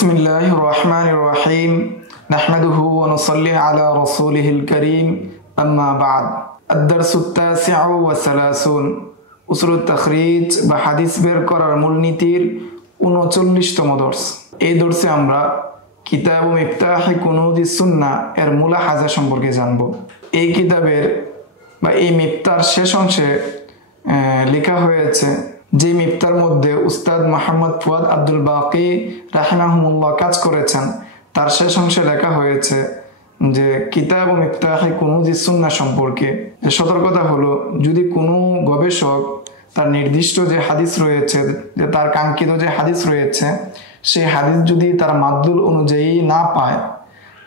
बिस्मिल्लाहिर रहमानिर रहीम नहमदुहु व नुसल्ली अला रसूलिहिल करीम अम्मा बाद अद-दरसुत तासिउ व सलासून उसुलुत तखरीज বা হাদিস বের করার মূলনীতির 39তম দর্স। এই দর্সে আমরা কিতাব মিফতাহি কুনুজিস সুন্নাহ এর মুলাহাজা সম্পর্কে জানব। এই কিতাবের বা এই মিফতার শেষ অংশে লেখা হয়েছে যে মিফতার মধ্যে উস্তাদ মোহাম্মদ ফুয়াদ আব্দুল বাকি রাহিমাহুল্লাহ কাজ করেছেন, তার শেষ অংশে লেখা হয়েছে যে কিতাব মিফতাহি কুনুজিস সুন্নাহ সম্পর্কে যে সতর্কতা হলো, যদি কোনো গবেষক তার নির্দিষ্ট যে হাদিস রয়েছে, যে তার কাঙ্ক্ষিত যে হাদিস রয়েছে, সেই হাদিস যদি তার মাদলুল অনুযায়ী না পায়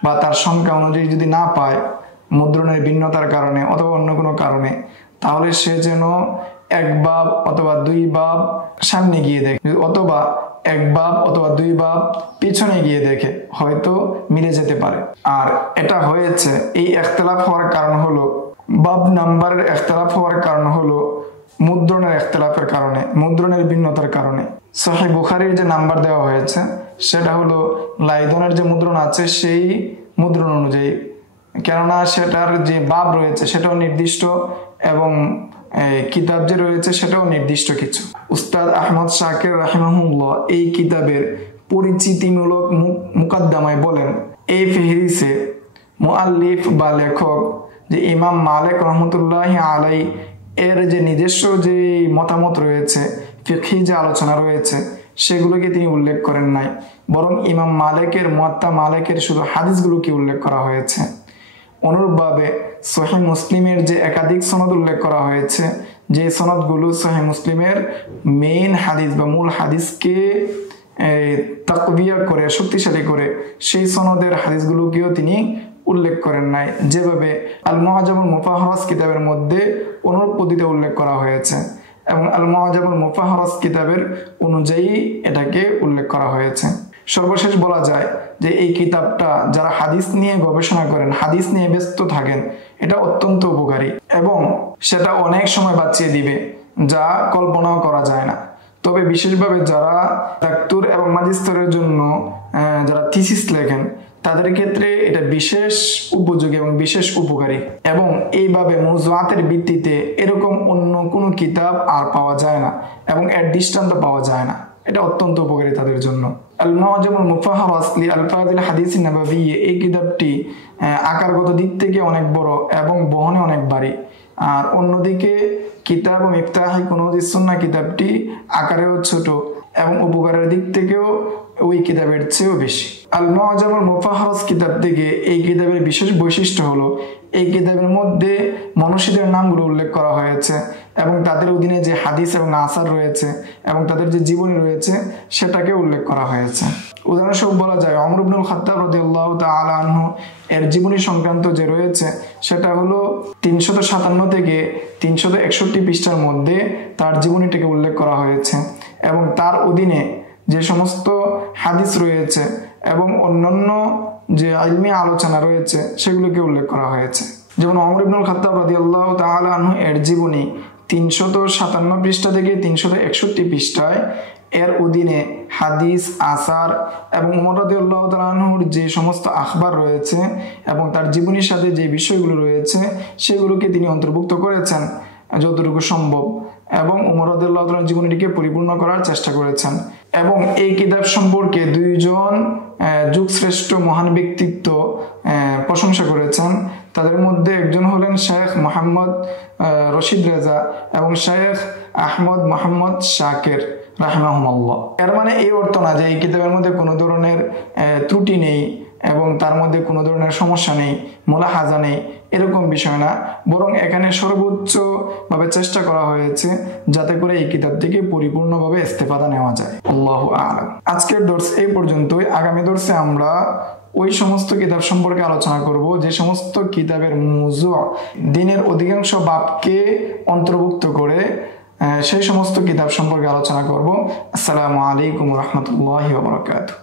বা তার সংখ্যা অনুযায়ী যদি না পায়, মুদ্রণের ভিন্নতার কারণে অথবা অন্য কোনো কারণে, তাহলে সে যেন এক বাব অথবা দুই বাব সামনে গিয়ে দেখে অথবা এক বাব অথবা দুই বাব পিছনে গিয়ে দেখে, হয়তো মিলে যেতে পারে। আর এটা হয়েছে, এই ইখতিলাফ হওয়ার কারণ হলো, বাব নাম্বারের ইখতিলাফ হওয়ার কারণ হলো মুদ্রণের ইখতিলাফের কারণে, মুদ্রণের ভিন্নতার কারণে। সহিহ বুখারীর যে নাম্বার দেওয়া হয়েছে সেটা হলো লাইদনের যে মুদ্রণ আছে সেই মুদ্রণ অনুযায়ী, কেননা সেটার যে বাব রয়েছে সেটাও নির্দিষ্ট এবং কিতাব যে রয়েছে সেটাও নির্দিষ্ট কিছু। উস্তাদ আহমদ শাকির রাহিমাহুল্লাহ এই কিতাবের পরিচিতিমূলক মুকদ্দমায় বলেন, এই ফেহরিসে মুআল্লিফ বা লেখক যে ইমাম মালিক রহমতুল্লাহি আলাই এর যে নিজস্ব যে মতামত রয়েছে, ফিকহি যে আলোচনা রয়েছে, সেগুলোকে তিনি উল্লেখ করেন নাই, বরং ইমাম মালিকের মুয়াত্তা মালিকের শুধু হাদিসগুলোকে উল্লেখ করা হয়েছে। অনুরূপভাবে সহিহ মুসলিমের যে একাধিক সনদ উল্লেখ করা হয়েছে, যে সনদগুলো সহিহ মুসলিমের মেইন হাদিস বা মূল হাদিসকে তাকবিয়া করে, শক্তিশালী করে, সেই সনদের হাদিসগুলোকেও তিনি উল্লেখ করেন নাই, যেভাবে আল মুআজামুল মুফাহরাস কিতাবের মধ্যে অনুরূপ পদ্ধতিতে উল্লেখ করা হয়েছে এবং আল মুআজামুল মুফাহরাস কিতাবের অনুযায়ী এটাকে উল্লেখ করা হয়েছে। সর্বশেষ বলা যায় যে এই কিতাবটা যারা হাদিস নিয়ে গবেষণা করেন, হাদিস নিয়ে ব্যস্ত থাকেন, এটা অত্যন্ত উপকারী এবং সেটা অনেক সময় বাঁচিয়ে দিবে, যা কল্পনাও করা যায় না। তবে বিশেষভাবে যারা ডাক্তার এবং ম্যাজিস্ট্রেটের জন্য যারা থিসিস লেখেন, তাদের ক্ষেত্রে এটা বিশেষ উপযোগী এবং বিশেষ উপকারী। এবং এইভাবে মওজুআতের ভিত্তিতে এরকম অন্য কোনো কিতাব আর পাওয়া যায় না এবং এর দৃষ্টান্ত পাওয়া যায় না। এটা অত্যন্ত উপকারী তাদের জন্য। আল মুআজামুল মুফাহরাস লি আলফাজিল হাদিস নাবাবিয়্যা এই কিতাবটি আকারগত দিক থেকে অনেক বড় এবং বহনে অনেক ভারী। আর অন্যদিকে কিতাব মিফতাহি কুনুজিস সুন্নাহ কিতাবটি আকারেও ছোট এবং উপকারের দিক থেকেও ওই কিতাবের চেয়েও বেশি। আল মুআজামুল মুফাহরাস কিতাব থেকে এই কিতাবের বিশেষ বৈশিষ্ট্য হলো, এই কিতাবের মধ্যে মনীষীদের নামগুলো উল্লেখ করা হয়েছে এবং তাদের অধীনে যে হাদিস এবং আসার রয়েছে এবং তাদের যে জীবনী রয়েছে সেটাকে উল্লেখ করা হয়েছে। উদাহরণস্বরূপ বলা যায়, ওমর ইবনুল খাত্তাব রাদিয়াল্লাহু তাআলা আনহু এর জীবনী সংক্রান্ত যে রয়েছে সেটা হলো 357 থেকে 361 পৃষ্ঠার মধ্যে তার জীবনীটাকে উল্লেখ করা হয়েছে এবং তার অধীনে যে সমস্ত হাদিস রয়েছে এবং অন্যান্য যে ইলমি আলোচনা রয়েছে সেগুলোকে উল্লেখ করা হয়েছে। যেমন ওমর ইবনুল খাত্তাব রাদিয়াল্লাহু তাআলা আনহু এর জীবনী 357 পৃষ্ঠা থেকে 361 পৃষ্ঠায় এর অধীনে হাদিস, আসার এবং ওমর রাদিয়াল্লাহু তাআলা আনহুর যে সমস্ত আখবার রয়েছে এবং তার জীবনীর সাথে যে বিষয়গুলো রয়েছে সেগুলোকে তিনি অন্তর্ভুক্ত করেছেন যতটুকু সম্ভব এবং ওমর রাদিয়াল্লাহু তাআলার জীবনীটিকে পরিপূর্ণ করার চেষ্টা করেছেন। এবং এই কিতাব সম্পর্কে দুইজন যুগশ্রেষ্ঠ মহান ব্যক্তিত্ব প্রশংসা করেছেন। তাদের মধ্যে একজন হলেন শেখ মোহাম্মদ রশিদ রেজা এবং শেখ আহমদ মোহাম্মদ শাকির রাহিমাহুল্লাহ। এর মানে এই অর্থ না যে এই কিতাবের মধ্যে কোনো ধরনের ত্রুটি নেই এবং তার মধ্যে কোনো ধরনের সমস্যা নেই, মুলাহাজা নেই, এরকম বিষয় না, বরং এখানে সর্বোচ্চ ভাবে চেষ্টা করা হয়েছে যাতে করে এই কিতাব থেকে পরিপূর্ণভাবে ইস্তেফাদা নেওয়া যায়। আল্লাহু আ'লাম। আজকের দর্স এই পর্যন্তই। আগামী দর্সে আমরা ওই সমস্ত কিতাব সম্পর্কে আলোচনা করব যে সমস্ত কিতাবের মওজু' দ্বীনের অধিকাংশ বাবকে অন্তর্ভুক্ত করে, সেই সমস্ত কিতাব সম্পর্কে আলোচনা করব। আসসালামু আলাইকুম ওয়া রাহমাতুল্লাহি ওয়া বারাকাতুহু।